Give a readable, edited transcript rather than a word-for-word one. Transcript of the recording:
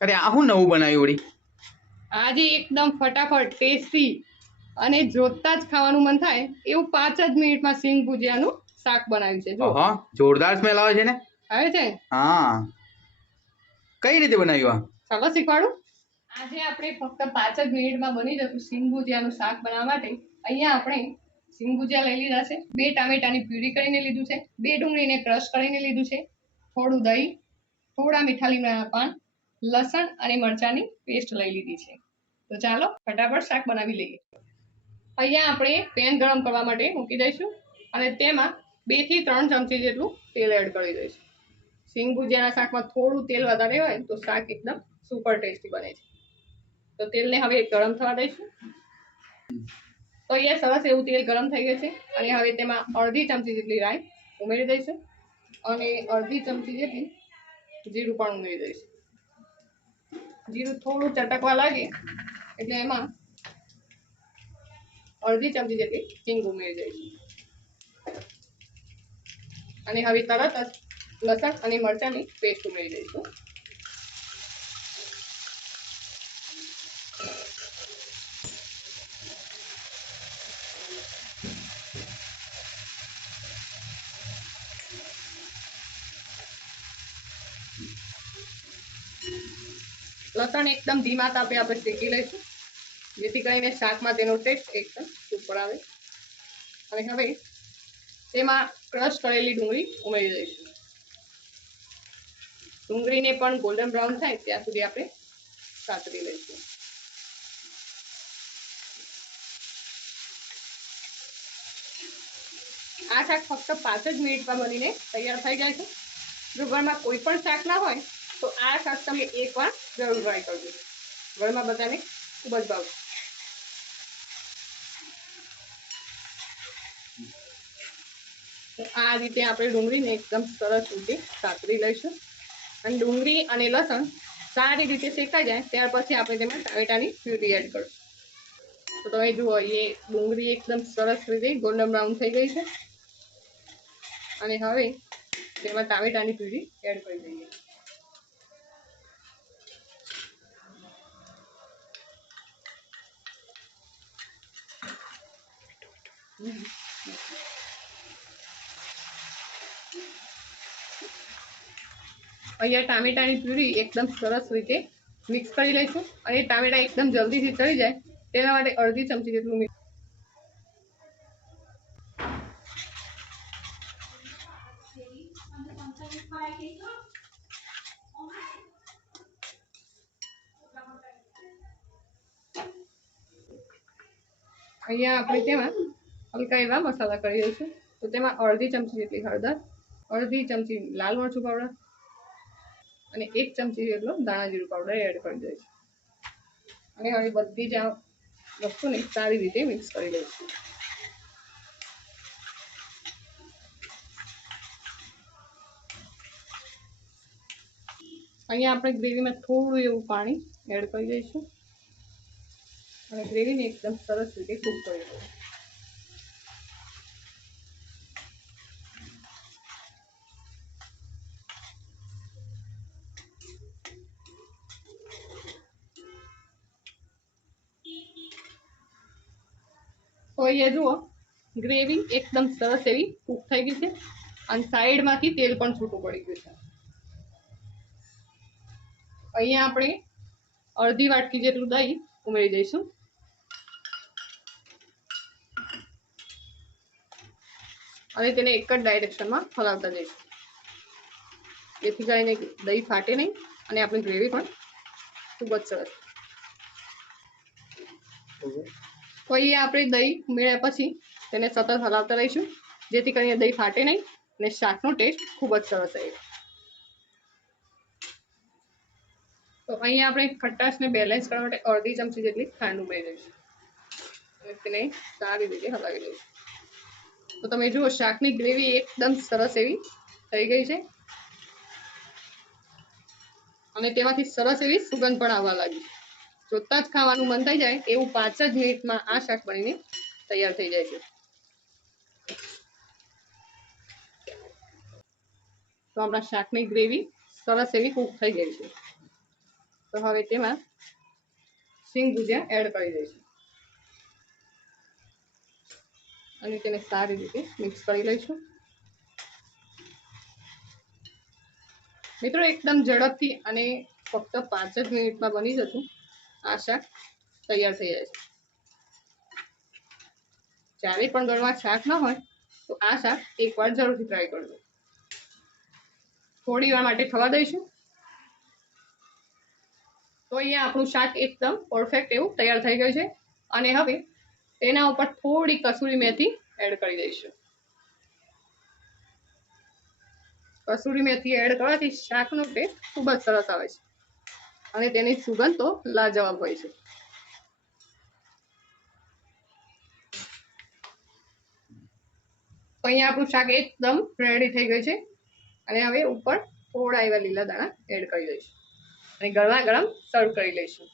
અરે આ હું નવું બનાવ્યું વળી? આજે એકદમ ફટાફટ ટેસ્ટી અને જોતા જ ખાવાનું મન થાય એવું 5 જ મિનિટમાં સિંગ ભુજિયાનું શાક બનાવ્યું છે. જો હા, જોરદાર સ્મેલ આવે છે ને. આવે છે. હા, કઈ રીતે બનાવ્યું આ? ચાલો શીખવાડું. આજે આપણે ફક્ત 5 જ મિનિટમાં બની જતું સિંગ ભુજિયાનું શાક બનાવવા માટે અહીંયા આપણે સિંગ ભુજિયા લઈ લીધા છે. 2 ટામેટાની પ્યુરી કરીને લીધું છે. 2 ડુંગળીને ક્રશ કરીને લીધું છે. થોડું દહીં, થોડા મીઠા લીમડાના પાન, લસણ અને મરચાંની પેસ્ટ લઈ લીધી છે. તો ચાલો ફટાફટ શાક બનાવી લઈએ. અહીંયા આપણે પેન ગરમ કરવા માટે મૂકી દઈશું અને તેમાં 2 થી 3 ચમચી જેટલું તેલ એડ કરી દઈશું. સિંગ ભુજિયાના શાકમાં થોડું તેલ વધારે હોય તો શાક એકદમ સુપર ટેસ્ટી બને છે. તો તેલને હવે ગરમ થવા દઈશું. તો અહીંયા સરસ એવું તેલ ગરમ થઈ ગયું છે અને હવે તેમાં અડધી ચમચી જેટલી રાઈ ઉમેરી દઈશું અને અડધી ચમચી જેટલી જીરું પણ ઉમેરી દઈશું. જીરું થોડું ચટકવા લાગે એટલે એમાં અડધી ચમચી જેટલી હિંગ ઉમેરી દઈશું અને હવે તરત જ લસણ અને મરચાંની પેસ્ટ ઉમેરી દઈશું. લસણ એકદમ ધીમા તાપે આપણે શેકી લઈશું જેથી કરીને શાકમાં તેનો ટેસ્ટ એકદમ સુપર આવે. અને હવે તેમાં ક્રશ કરેલી ડુંગળી ઉમેરી દઈશું. ડુંગળીને પણ ગોલ્ડન બ્રાઉન થાય ત્યાં સુધી આપણે સાતરી લઈશું. આ શાક ફક્ત 5 જ મિનિટમાં બનીને તૈયાર થઈ જાય છે. જો ઘરમાં કોઈ પણ શાક ના હોય તો આ શાક તમે એકવાર જરૂર ટ્રાય કરજો. ઘરમાં બધાને ખૂબ જ ભાવશે. આ રીતે આપણે ડુંગળીને એકદમ સરસ રીતે સાતરી લઈશું અને ડુંગળી અને લસણ સારી રીતે શેકાઈ જાય ત્યાર પછી આપણે તેમાં ટામેટાની પ્યુરી એડ કરીશું. તો તમે જુઓ એ ડુંગળી એકદમ સરસ રીતે ગોલ્ડન બ્રાઉન થઈ ગઈ છે અને હવે તેમાં ટામેટાની પ્યુરી એડ કરી દઈએ. અહીંયા ટામેટાની પ્યુરી એકદમ સરસ રીતે મિક્સ કરી લઈશું અને ટામેટા એકદમ જલ્દીથી ચડી જાય તેના માટે અડધી ચમચી જેટલું અહીંયા આપણે તેમાં હલકા એવા મસાલા કરી દઈશું. તો તેમાં અડધી ચમચી જેટલી હળદર, અડધી ચમચી લાલ મરચું પાવડર અને 1 ચમચી જેટલો દાણા જીરું પાવડર એડ કરી દઈશું અને હવે બધી જ આ વસ્તુને સારી રીતે મિક્સ કરી લઈશું. અહીંયા આપણે ગ્રેવીમાં થોડું એવું પાણી એડ કરી દઈશું અને ગ્રેવીને એકદમ સરસ રીતે કૂક કરી દઈશું. તો અહીંયા જુઓ ગ્રેવી એકદમ સરસ એવી કૂક થઈ ગઈ છે અને સાઈડમાંથી તેલ પણ છૂટું પડી ગયું છે. અહીંયા આપણે અડધી વાટકી જેટલું દહીં ઉમેરી દઈશું અને તેને એક જ ડાયરેક્શનમાં હલાવતા જઈશું જેથી કરીને દહીં ફાટે નહીં અને આપણી ગ્રેવી પણ ખૂબ જ સરસ. તો અહીંયા આપણે દહીં ઉમેર્યા પછી તેને સતત હલાવતા રહીશું જેથી કરીને દહીં ફાટે નહીં અને શાકનો ટેસ્ટ ખૂબ જ સરસ આવે. તો અહીંયા આપણે ખટાશને બેલેન્સ કરવા માટે અડધી ચમચી જેટલી ખાંડ ઉમેરી દઈશું અને તેને સારી રીતે હલાવી દઈશું. તો તમે જુઓ શાકની ગ્રેવી એકદમ સરસ એવી થઈ ગઈ છે અને તેમાંથી સરસ એવી સુગંધ પણ આવવા લાગી. જોતા જ ખાવાનું મન થઈ જાય એવું 5 જ મિનિટમાં આ શાક બનીને તૈયાર થઈ જાય છે. તો આપણા શાકની ગ્રેવી સરસ એવી કૂક થઈ ગઈ છે. તો હવે તેમાં સિંગ ભુજિયા એડ કરી દઈશું અને તેને સારી રીતે મિક્સ કરી લઈશું. મિત્રો એકદમ ઝડપથી અને ફક્ત 5 જ મિનિટમાં બની જતું આ શાક તૈયાર થઈ જાય છે. જ્યારે પણ ઘરમાં શાક ન હોય તો આ શાક એકવાર જરૂરથી ટ્રાય કરજો. થોડી વાર માટે થવા દઈશું. તો અહીંયા આપણું શાક એકદમ પરફેક્ટ એવું તૈયાર થઈ ગયું છે અને હવે તેના ઉપર થોડી કસૂરી મેથી એડ કરી દઈશું. કસૂરી મેથી એડ કરવાથી શાકનો ટેસ્ટ ખૂબ જ સરસ આવે છે અને તેની સુગંધ તો લાજવાબ હોય છે. તો અહીંયા આપણું શાક એકદમ રેડી થઈ ગયું છે અને હવે ઉપર થોડા એવા લીલા દાણા એડ કરી દઈશું અને ગરમા ગરમ સર્વ કરી લઈશું.